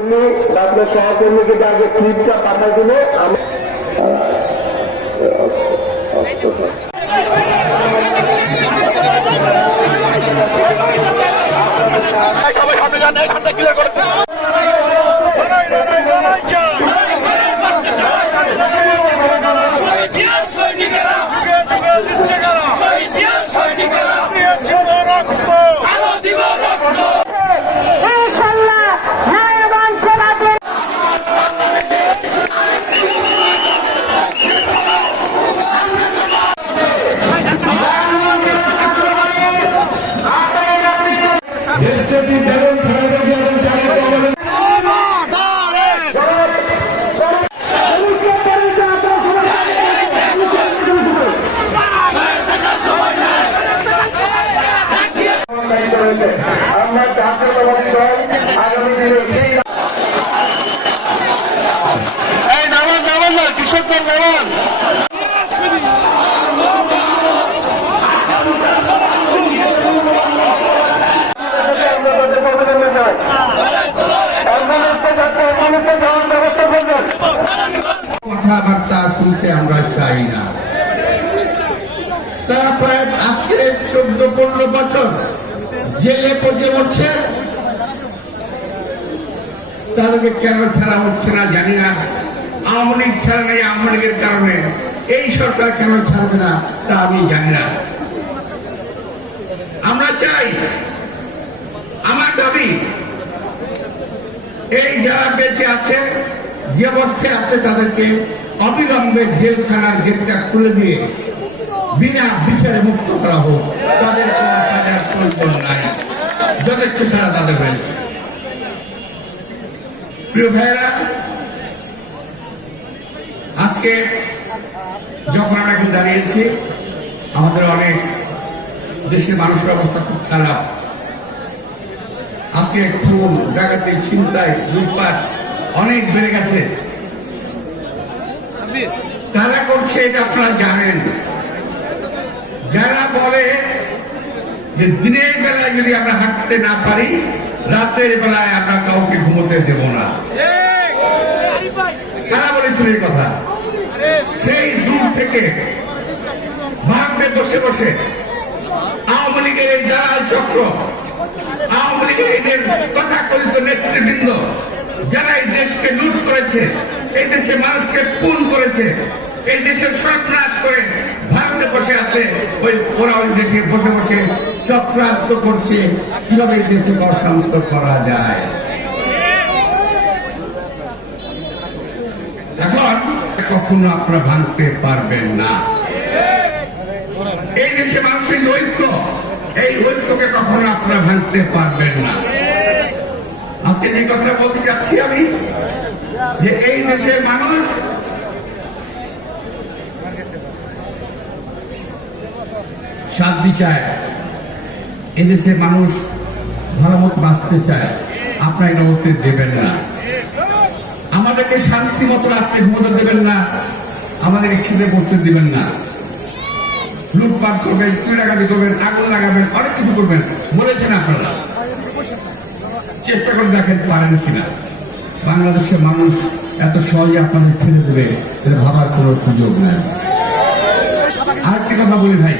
আপনার সহকর্মীকে আগে স্লিপটা পাঠাই দিলে তারা প্রায় আজকে চোদ্দ, পনেরো বছর জেলে পচে মরছে। তাদেরকে কেন ছাড়া হচ্ছে না জানি না। আওয়ামী লীগ ছাড়া নেই আওয়ামী লীগের কারণে। এই সরকার কেন ছাড়বে না তা আমি জানি না। আমরা চাই, আমার দাবি, এই যারা বেঁচে আছে, যে অবস্থায় আছে তাদেরকে অবিলম্বে জেলখানার গেটটা খুলে দিয়ে বিনা বিচারে মুক্ত করা হোক, তাদের যথেষ্ট ছাড়া তাদের হয়েছে প্রিয় ভাইয়েরা, আজকে যখন আমরা দাঁড়িয়েছি, আমাদের অনেক দেশের মানুষের অবস্থা খুব খারাপ। আজকে খুন, ডাকাতি চিন্তায় লুটপাট অনেক বেড়ে গেছে। তারা করছে এটা আপনারা জানেন। যারা বলে যে দিনের বেলায় যদি আমরা হাঁটতে না পারি, রাতের বেলায় আমরা কাউকে ঘুমোতে দেব না। কারা বলেছিল এই কথা? সেই দূর থেকে ভাবতে বসে বসে আওয়ামী লীগের এই দালাল চক্র, আওয়ামী লীগের এদের কথা কলিত নেতৃবৃন্দ, যারা এই দেশকে লুট করেছে, এই দেশে মানুষকে খুন করেছে এই দেশের সন্ত্রাস করে ভারতে বসে আছে। ওই ওরা ওই দেশে বসে বসে চক্রান্ত করছে। কীভাবে এই দেশ থেকে অশান্ত করা যায়? এখন কখনো আপনারা ভাঙতে পারবেন না। এই দেশে মানুষের ঐক্য, এই ঐক্যকে কখনো আপনারা ভাঙতে পারবেন না। আজকে যে কথা বলতে যাচ্ছি আমি, যে এই দেশের মানুষ শান্তি চায়। এই দেশের মানুষ ভালো মতো বাঁচতে চায়। আপনারা এটা করতে দেবেন না। আমাদেরকে শান্তি মতো রাত্রে ঘুমোতে দেবেন না। আমাদেরকে খিদে করতে দিবেন না। লুটপাট করবেন চুরাগাবি করবেন, আগুন লাগাবেন, অনেক কিছু করবেন। বলেছেন আপনারা। চেষ্টা করে দেখেন পারেন কিনা। বাংলাদেশের মানুষ এত সহজে আপনাদের ছেড়ে দেবে এটা ভাবার কোনো সুযোগ নেই। আরেকটি কথা বলি ভাই।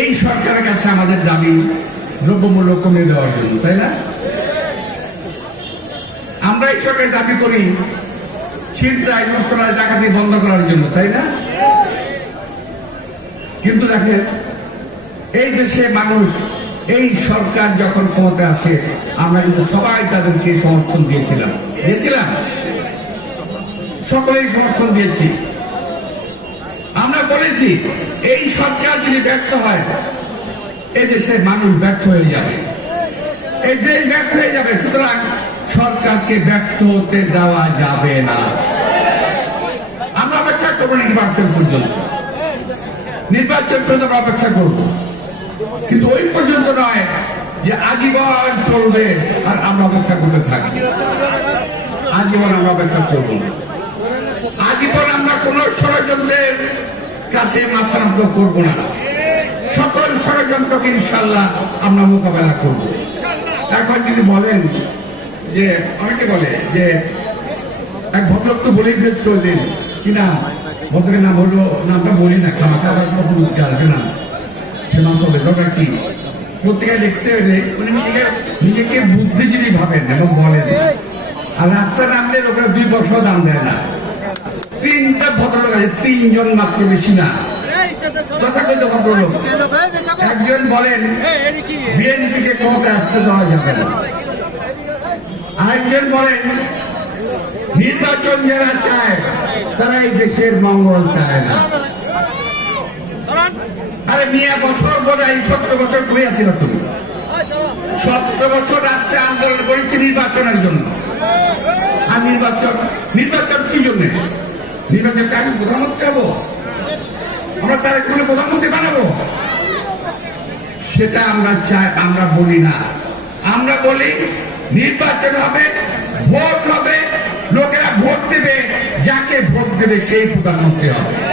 এই সরকারের কাছে আমাদের দাবি, দ্রব্যমূল্য কমিয়ে দেওয়ার জন্য, তাই না? আমরা এই সরকারের দাবি করি চিন্তায় লুটতলা ডাকাতি বন্ধ করার জন্য, তাই না? কিন্তু দেখেন, এই দেশে মানুষ, এই সরকার যখন ক্ষমতা আসে, আমরা কিন্তু সবাই তাদেরকে সমর্থন দিয়েছিলাম। দিয়েছিলাম? সকলেই সমর্থন দিয়েছি। বলেছি, এই সরকার যদি ব্যর্থ হয় এই দেশের মানুষ ব্যর্থ হয়ে যাবে। এই দেশ ব্যর্থ হয়ে যাবে, সুতরাং সরকারকে ব্যর্থ হতে দেওয়া যাবে না। আমরা অপেক্ষা করব নির্বাচন পর্যন্ত। নির্বাচন পর্যন্ত আমরা অপেক্ষা করব। কিন্তু ওই পর্যন্ত নয় যে আজীবন চলবে আর আমরা অপেক্ষা করতে থাকি আজীবন আমরা অপেক্ষা করব। আজীবন আমরা কোন ষড়যন্ত্রের কাছে মাথা নত করব না। সকল ষড়যন্ত্রকে ইনশাল্লাহ আমরা মোকাবেলা করব। এখন যদি বলেন যে, অনেকে বলে যে, এক ভদ্রলোক তো বলেই দিয়েছিল যে কি নাম? ভদ্রের নাম হলো, নামটা বলি না খামাখা আবার কখন উঠতে আসবে না। ফেমাস হবে দরকার কি? পত্রিকায় দেখছে যে, উনি নিজেকে নিজেকে বুদ্ধিজীবী ভাবেন এবং বলেন আর রাস্তা নামলে লোকেরা দুই বছর দাম দেয় না। তিনটা ভদ্রলোক আছে তিনজন মাত্র বেশি না। একজন বলেন বিএনপিকে ক্ষমতা আসতে দেওয়া যাবে না। আরেকজন বলেন নির্বাচন যারা চায় তারা এই দেশের মঙ্গল চায় না। আরে মিয়া বছর বোধ হয় সতেরো বছর ঘুরে আসিল তুমি সতেরো বছর রাষ্ট্রে আন্দোলন করেছি নির্বাচনের জন্য। আর নির্বাচন নির্বাচন কি জন্য? নির্বাচনকে আমি প্রধানমন্ত্রী হব আমরা তার একটু প্রধানমন্ত্রী বানাবো। সেটা আমরা চাই, আমরা বলি না। আমরা বলি, নির্বাচন হবে, ভোট হবে, লোকেরা ভোট দেবে, যাকে ভোট দেবে সেই প্রধানমন্ত্রী হবে।